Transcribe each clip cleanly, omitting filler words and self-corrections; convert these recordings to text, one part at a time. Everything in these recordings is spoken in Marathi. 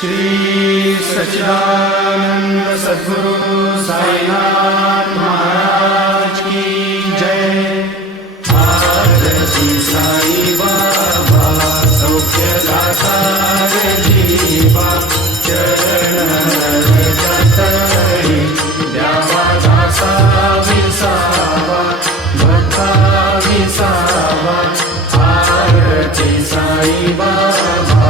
श्री सच्चिदानंद सद्गुरु साईनाथ महाराज की जय। आरती साई बाबा सौख्यदाता जीवा, चरण रजतहि द्यावा दासा विसावा, भक्ता विसावा। आरती साई बाबा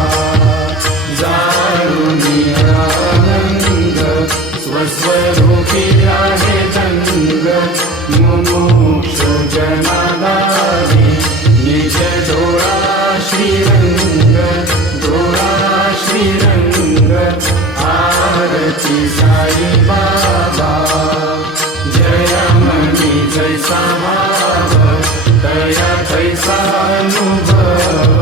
स्वस्वरूपी आहे रंग, मुमुक्ष जनादारी निज डोळा श्रीरंग, डोळा श्रीरंग। आरती साई बाबा जय मनी जैसा भाव, दया तैसा अनुभव।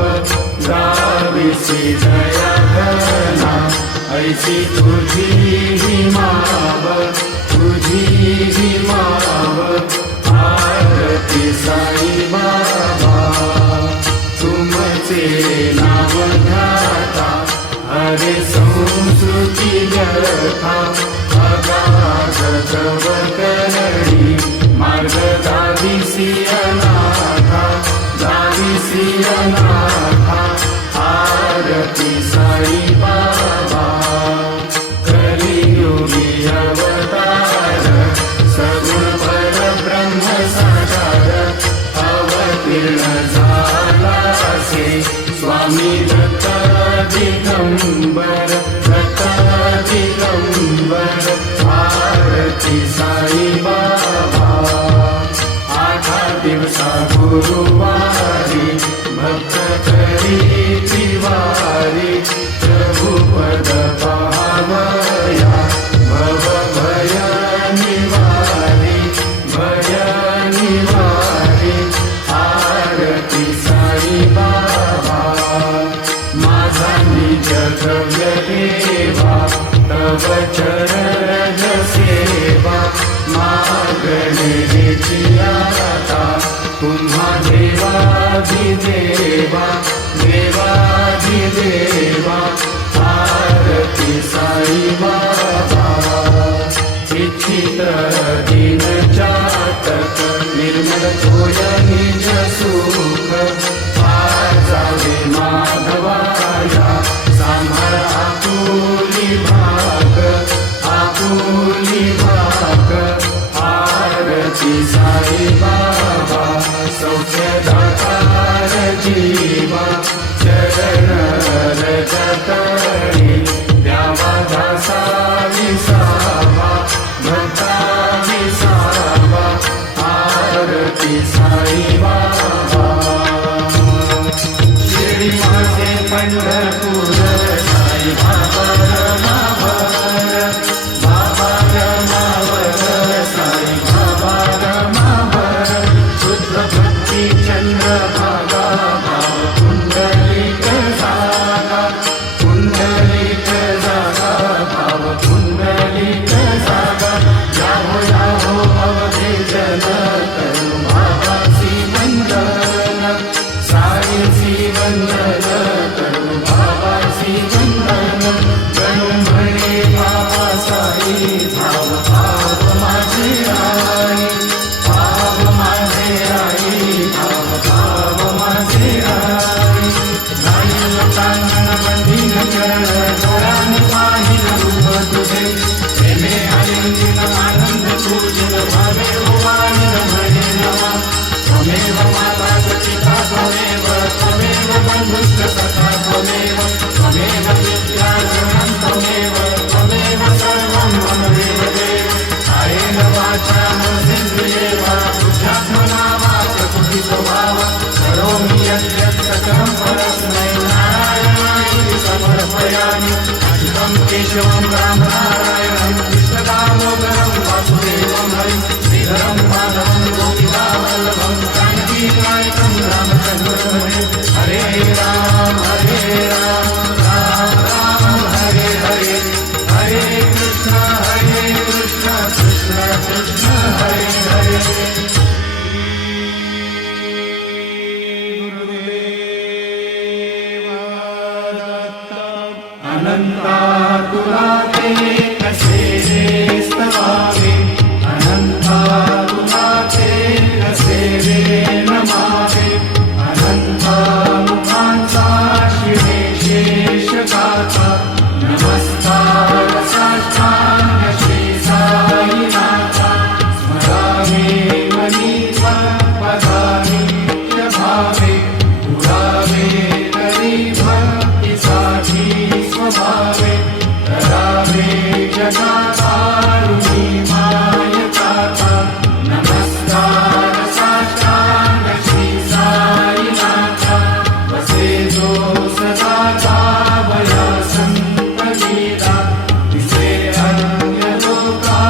गाविसी दया घना ऐसी तुझी ही माव, तुझी ही माव। आरती साई बाबा तुमचे नाव ध्याता, हरे संस्कृती व्यथा। अगाध तव करणी मार्ग दाविसी अनाथा, दाविसी अनाथा। आरती साई बाबा कलियुगी अवतार, सगुण परब्रह्म साकार। अवतीर्ण झाला से स्वामी दत्त दिगंबर, दत्त दिगंबर। आरती साई बाबा आठा दिवसा गुरुवारी, भक्त करी तिवारी। प्रभु पद पावया भव भय निवारी, भय निवारी। आरती साई बाबा माझा निज द्रव्य देवा, तव चरण सेवा। मागणे आता तुम्हा देवाधिदेवा, देवाधिदेवा। आरती साई बाबा इच्छित दिन चातक, निर्मल होय निज सुख। पाजावे माधवाया सांभाळ आपुली भाग, आपुली भाग। आरती साई बाबा सौख्यदाता जीवा, चरण रजतहि द्यावा दासा विसावा, भक्ता विसावा। आरती साई बाबा शिर्डी माझे पंढरपूर, साई बाबा रमावर, बाबा रमावर, साई बाबा रमावर। शुद्ध भक्ती चंद्रभागा, भाव पुंडलिक जागा, पुंडलिक जागा, भाव पुंडलिक जागा। याहो याहो अवधेजन, करू बाबासी वंदन, साईसी वंदन, करू बाबासी वंदन। जणू म्हणे बाबा साई, भाव भाव माझे आई, भाव माझे आई, भाव भाव माझे आई। गाईल कानन बंधीन चरण, डोळ्याने पाहिल रूप तुझे। प्रेमे आलिंगन आनंद पूजन, भावे ओवाळीन म्हणे नवा। त्वमेव माता पिता त्वमेव, त्वमेव बंधुश्च सखा त्वमेव। त्वमेव विद्या जननं त्वमेव, त्वमेव सर्वं मम देवदेव। कायेन वाचा मनसेन्द्रियेर्वा बुद्ध्यात्मना वा प्रकृति स्वभाव। करोमि यद्यत् सकलं परस्मै नारायणाय समर्पयामि। अच्युतं केशवं राम नारायणं, कृष्णदामोदरं वासुदेवं हरिं। श्रीधरं माधवं गोपिकावल्लभं, जानकीनायकं रामचन्द्रं हरे। हरे राम, राम राम, हरे हरे। हरे कृष्ण, कृष्ण कृष्ण, हरे हरे। अनंता तुला ते कसे रे स्तवावे, अनंता तुला ते कसे रे नमावे, अनंता मुखांचा शिवे शेष गाथा, नमस्कार साष्टांग श्री साईनाथा, स्मरावे मनी पदानी भावे, पुरावे तरी भक्तीसाठी स्वभावे, करावे जगातारुणी मायकाता, नमस्कार साष्टांग श्री साईनाथा, वसे जो सदा गावया संत लीला, दिसे अन्य लोका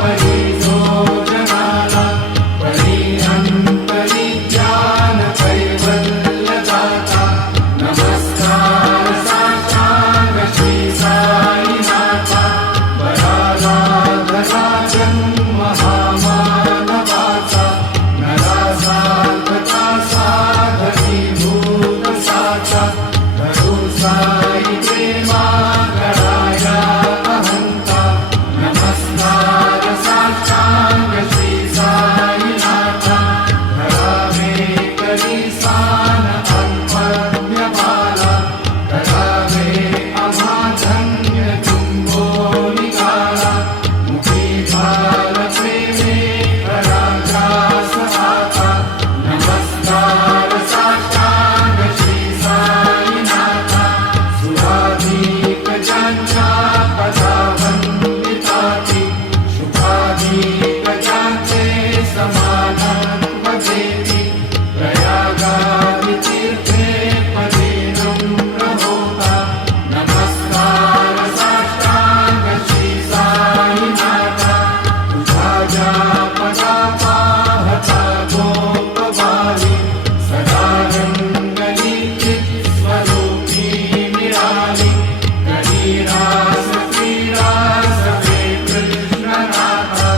परी जो जगाला, परी अंतरी ज्ञान कैवल्य दाता, नमस्कार साष्टांग श्री साईनाथा, बराला धरा जन्म हा मानवाचा, नरा साधका साधकी भूत साचा, करू साई प्रेमा गळाया अहंता, नमस्कार साष्टांग श्री साईनाथा, करावे करी सान अल्पज्ञ बाला, करावे आम्हा धन्य तुंबो निघाला, मुखी भाल प्रेमे कराग्रास आता, नमस्कार साष्टांग श्री साईनाथा, सुराधिक ज्यांच्या पदावंदिताती, शुभाधिक ज्यांचे समानत्व देती, प्रयागादि तीर्थे पदे नम्र होता, नमस्कार साष्टांग श्री साईनाथा, तुझा ज्या पदा पाहता गोपवाली, सदा रंगली चित स्वरूपी मिळाली, करी रास क्रीडा सवे कृष्णनाथा,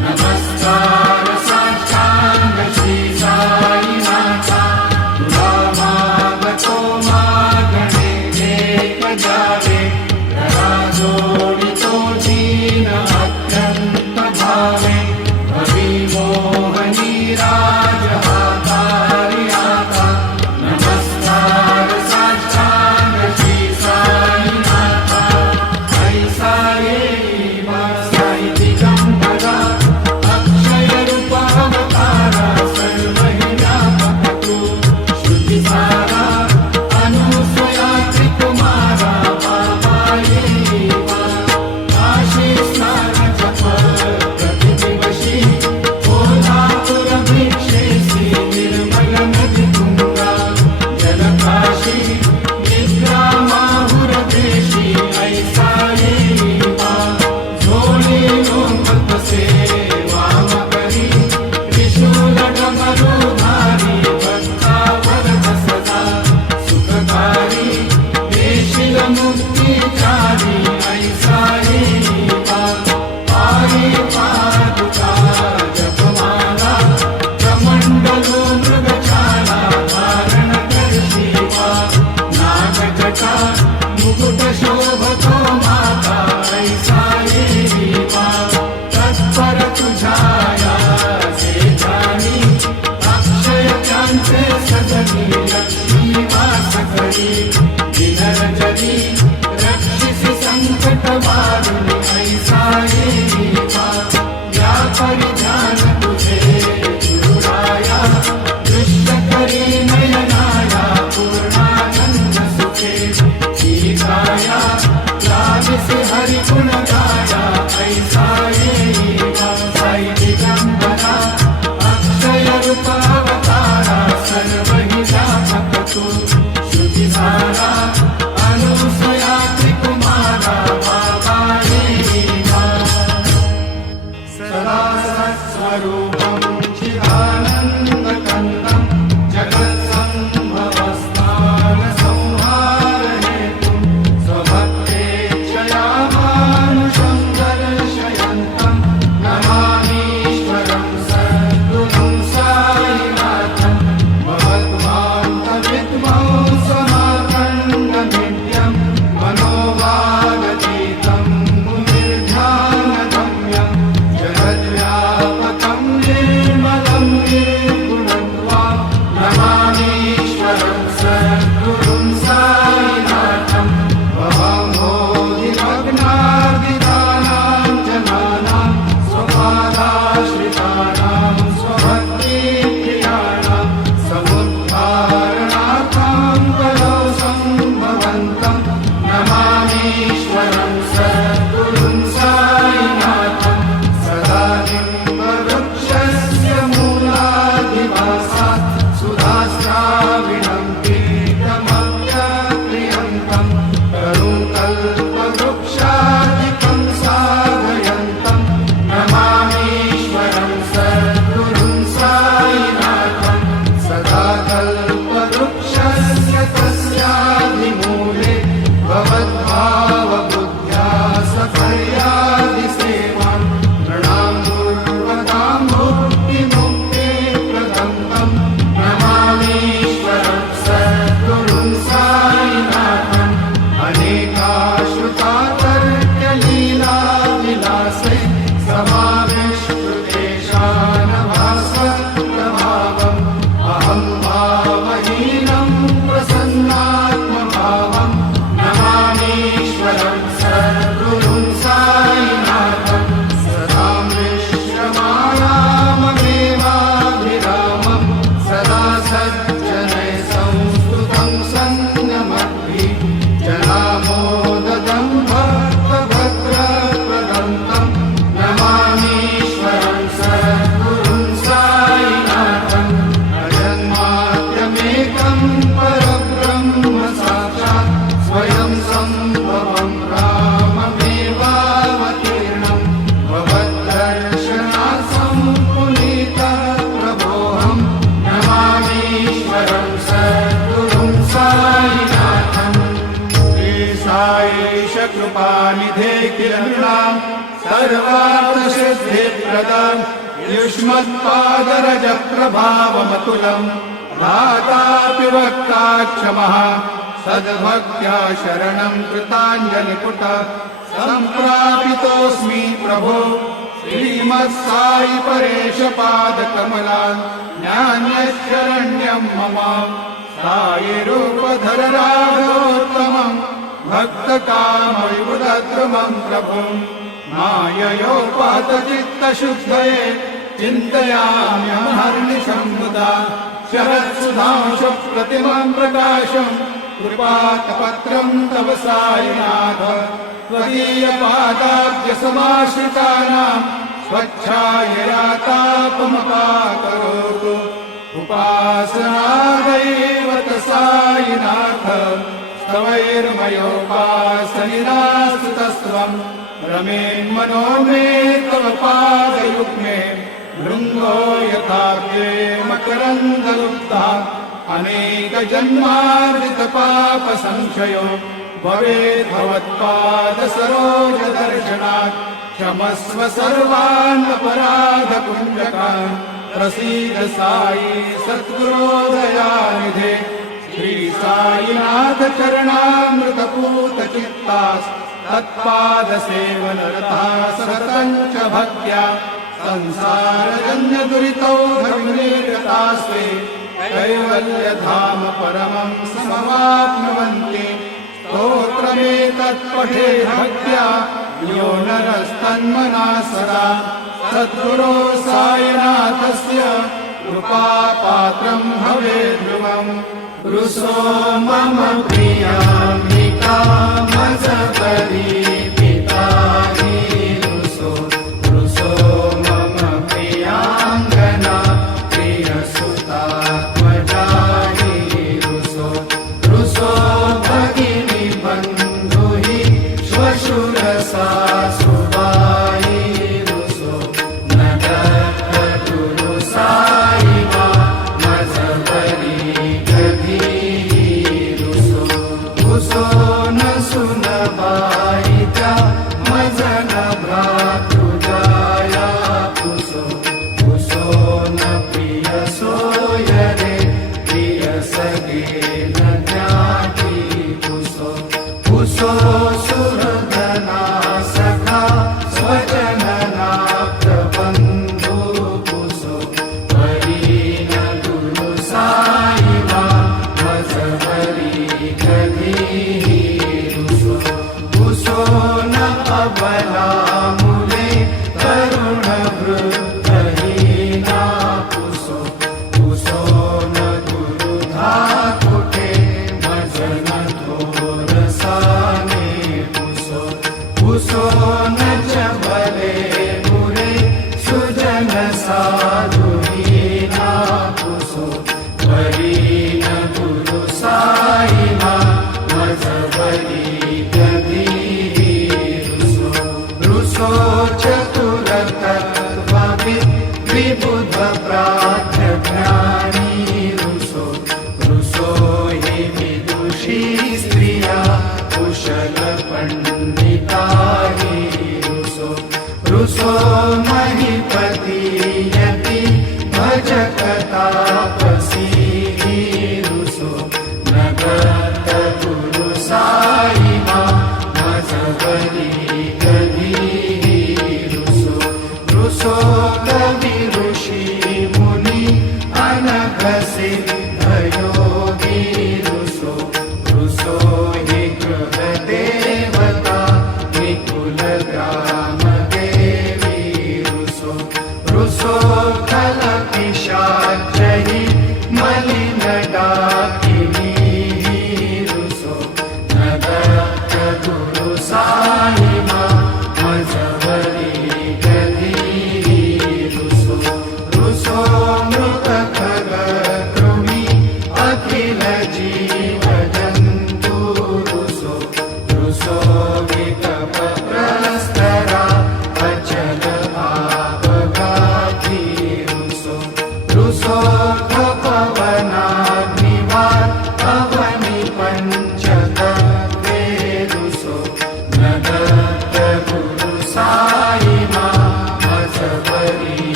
नमस्कार साष्टांग श्री साईनाथा, तुला मागतो मागणे एक जावे, करा जोडितो दीन अत्यंत भावे, भवी मोहनी राज हातारी आता, नमस्कार साष्टांग श्री साईनाथा, ऐसा येई मा साई दिगंबरा, अक्षय रूप अवतारा, सर्व हि व्यापक तू, श्रुतिसारा अनुसया त्रिकुमारा, बाबा येई मा, काशी स्नान जप प्रतिदिवशी, कोल्हापूर भिक्षेसी निर्मल नदी तुंगा, जलकाशी निद्रा माहुर देशी, ऐसा येई मा, झोळी लोंबत से वाम करी, त्रिशूल डमरुधारी, भक्तावर सदा सुखकारी, देशील मुक्तीचारी, ऐसा येई मा, पायी पादुका जपमाला, कमंडलो मृगछाला, धारण करशी वा, नागजटा मुकुट शोभतो माता, ऐसा येई मा, तत्पर तुझाया से जाणी, अक्षय त्यांचे सजनी, लक्ष्मी वास करी, दिनरंजनी रक्षिसी संकट वारुणी, ऐसा येई मा, या परिधान तुझे गुरुराया, दृष्ट करी नयनाया, पूर्णानंद सुखे, ही काया लाविसी हरि गुण गाया, ऐसा येई मा, साई दिगंबरा, अक्षय रूप अवतारा, सर्व हि व्यापक तू, श्रुतिसारा अनुसया त्रिकुमारा, बाबा येई तरुं कल्पवृक्षादिकं साधयन्तं नमामीश्वरं सद्गुरुं साईनाथं सदा कल्पवृक्षस्य तस्यादिमूले भवद्भावबुद्ध्या सफल्यादिसेवां नृणां दुर्वदां मुक्तिमुक्तिप्रदं तं नमामीश्वरं सद्गुरुं साईनाथम् अनेकाश्रुतातर्क्यलीलाविलासे समाविष्टुतेषानभासप्रभावम् अहं भावहीनं प्रसन्नात्मभावं नमामीश्वरं सद्गुरुं साईनाथं सदा विश्रमायाममेवाभिरामं सदा सज्जनैः संस्तुतं सन्नमद्भिः जनामोददं भक्तभद्रप्रदं तं नमामीश्वरं सद्गुरुं साईनाथम् अजन्माद्यमेकं परब्रह्म साक्षात् स्वयं सम्भवं राममेवावतीर्णं भवद्दर्शनात् सम्पुनीतः प्रभोऽहं नमामीश्वरं सद्गुरुं साईनाथम् साईश कृपानिधे किल नृणां सर्वार्थसिद्धिप्रदां युष्मत्पादरजप्रभावमतुलं धातापि वक्ताक्षमः सद्भक्त्या शरणं कृताञ्जलिपुट सम्प्रापितोऽस्मि प्रभो श्रीमत्साई परेश पादकमलान् नान्यशरण्यं मम साईरूपधर राघवोत्तमम् भक्तकामविबुधद्रुमं प्रभुं माययोपातचित्तशुद्धये चिन्तयाम्यहर्निशं मुदा शरत्सुधांशुप्रतिमं प्रकाशं कृपातपत्रं तव साईनाथ त्वदीयपादाब्जसमाश्रितानां स्वच्छायया तापमपाकरोतु उपासनादैवत साईनाथ तवैर्मयोपासनिरास्तुतस्त्वं रमेन्मनो मे तव पादयुग्मे भृङ्गो यथाब्जे मकरन्दलुब्धा अनेकजन्मार्जितपापसंशयो भवेत् भवत्पादसरोजदर्शनात् क्षमस्व सर्वान् अपराधपुण्यकान् प्रसीद साई सद्गुरो दयानिधे श्री साईनाथ चरणामृतपूतचित्तास् तत्पादसेवनरता सततं च भक्त्या संसारजन्यदुरितौ धर्मनिर्गतास्ते कैवल्यधाम परमं समवाप्नुवन्ति स्तोत्रमेतत्पठे भक्त्या यो नरस्तन्मना सदा सद्गुरो साईनाथस्य कृपापात्रं भवेद्ध्रुवम् रुसो मम प्रियाम्बिका मजपरी पिताहि रुसो रुसो मम प्रियाङ्गना प्रियसुता त्वजाहि रुसो रुसो भगिनी बन्धुहि श्वशुरसा सुबाहि रुसो नगरतुरु साई मा मजपरी रुसो न सुनबाईत्या मजन भ्रातृजाया पुसो पुसो न प्रिय सोयरे प्रिय सगे न त्यागी पुसो पुसो सुहृदना सखा स्वजनना प्रबन्धु पुसो परीन गुरु साई मा मजहरी रुसो न अबला मुले तरुण वृद्धहीना पुसो पुसो न गुरुधा कुटे मजन थोरसाने पुसो पुसो न चबले मुरे सुजन साधुहीना पुसो परीन गुरु साई मा मजहरी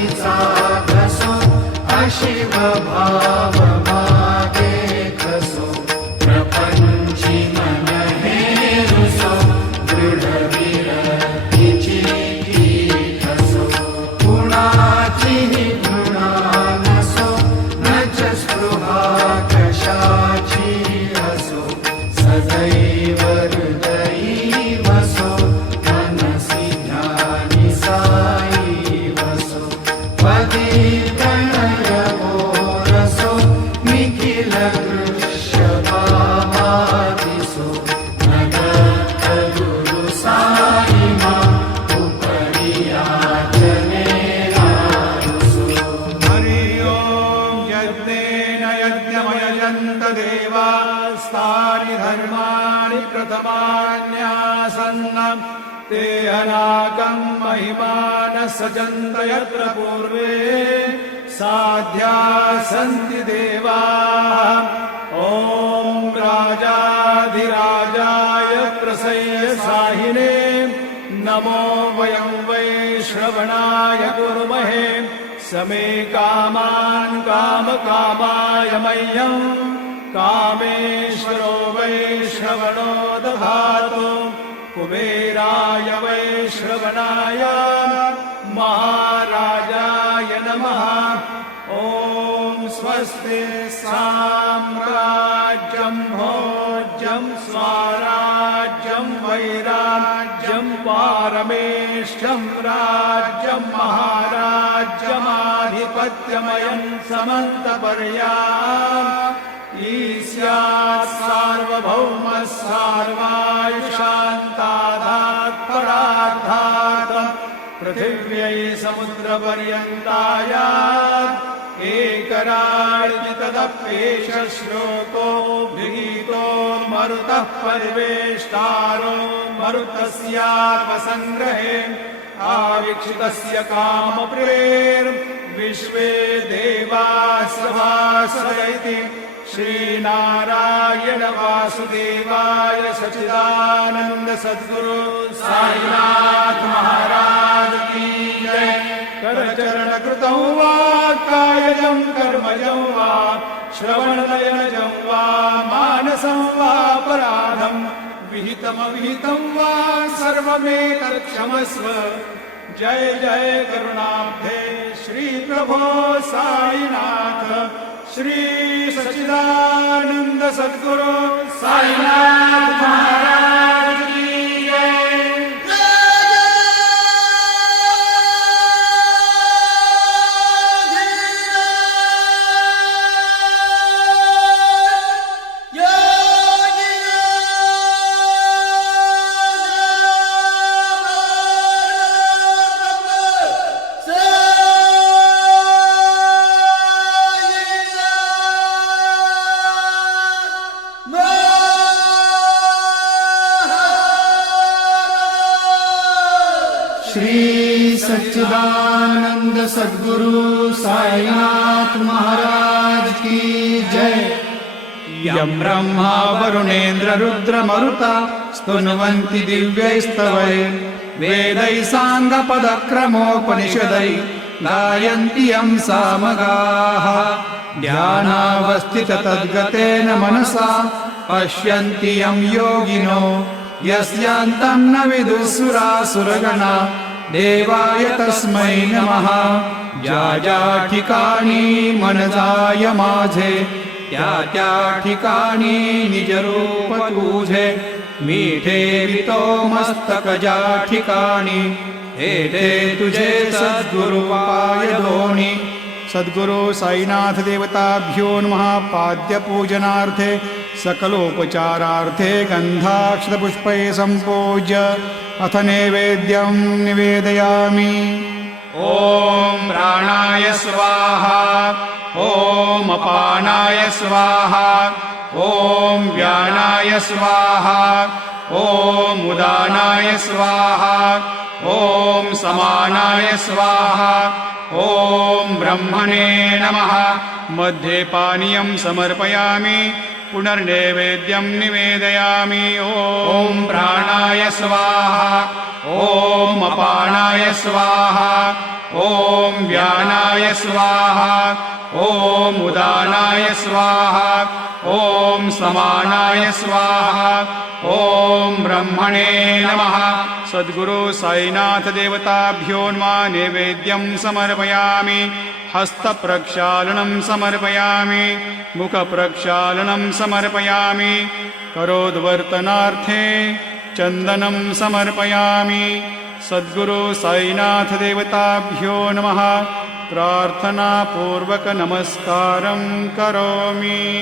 सतीचा घसो अशिव भाव मागे खसो प्रपंची मन हे रुसो दृढ विरतीची ठसो कुणाचीही घृणा नसो नच स्पृहा कशाची असो सदैव हृदयी वसो मनसि ध्यानी साई वसो पदी प्रणयवो रसो निखिल दृश्य दिसो नदत्त गुरु साई मा उपरि याचने नारुसो हरि ओम यज्ञेन यज्ञमयजन्त देवास्तानि धर्माणि प्रथमान्यासन्नम् ते अनाकं महिमानः सजन्त यत्र पूर्वे साध्या सन्ति देवाः ॐ राजाधिराजाय प्रसय्यसाहिने नमो वयं वै श्रवणाय कुर्महे समे कामान् कामकामाय मह्यम् कामेश्वरो वै श्रवणो दधातु कुबेराय वै श्रवणाय महाराजाय नमः ॐ स्वस्ति साम्राज्यं भोज्यं स्वराज्यं वैराज्यं पारमेष्ठ्यं राज्यं महाराज्यमाधिपत्यमयं समन्तपर्याम् ईस्यात् सार्वभौमः सार्वायुषान्तादात् परार्धात् पृथिव्यै समुद्रपर्यन्ताय एकराळ् तदप्येष श्लोको विगीतो मरुतः परिवेष्टारो मरुतस्यात्मसङ्ग्रहे आवीक्षितस्य कामप्रेर्विश्वे देवाः सभासद श्रीनारायण वासुदेवाय सच्चिदानंद सद्गुरु साईनाथ महाराज की जय। करचरण कृतं वा कायजं कर्मजं वा श्रवणनयनजं वा मानसं वा अपराधं विहितमविहितं वा सर्वमेतत् क्षमस्व। जय जय करुणाब्धे श्री प्रभो साईनाथ श्री सच्चिदानंद सद्गुरु साईनाथ महाराज की जय। श्री सच्चिदानंद सद्गुरु साईनाथ महाराज की जय। यं ब्रह्मा वरुणेन्द्र रुद्र मरुता स्तुन्वन्ति दिव्यैस्तवैः वेदैः साङ्गपदक्रमोपनिषदैः गायन्ति यं सामगाः ध्यानावस्थिततद्गतेन मनसा पश्यन्ति यं योगिनो यस्यान्तं न विदुःसुरासुरगणा देवाय तस्मै नमः। ज्या ज्या ठिकाणी मन जाय माझे त्या त्या ठिकाणी निजरूप तुझे मीठे वितो मस्तक ज्या ठिकाणी हेठे तुझे सद्गुरु पाय दोनी। सद्गुरु साईनाथ देवताभ्यो नमः। पाद्य पूजनार्थे सकलोपचारार्थे गन्धाक्षतपुष्पैः सम्पूज्य अथ नैवेद्यं निवेदयामि। ॐ प्राणाय स्वाहा ॐ अपानाय स्वाहा ॐ व्यानाय स्वाहा ॐ उदानाय स्वाहा ॐ समानाय स्वाहा ॐ ब्रह्मणे नमः। मध्ये पानीयं समर्पयामि पुनर्नैवेद्यं निवेदयामि। ॐ प्राणाय स्वाहा ॐ अपानाय स्वाहा ॐ व्यानाय स्वाहा ॐ उदानाय स्वाहा ॐ समानाय स्वाहा ॐ ब्रह्मणे नमः। सद्गुरु साईनाथ देवताभ्यो नमः। नैवेद्यं समर्पयामि, हस्तप्रक्षालनं समर्पयामि, मुखप्रक्षालनं समर्पयामि, करोद्वर्तनार्थे चन्दनं समर्पयामि। सद्गुरु साईनाथ देवताभ्यो नमः। प्रार्थनापूर्वक नमस्कारं करोमि।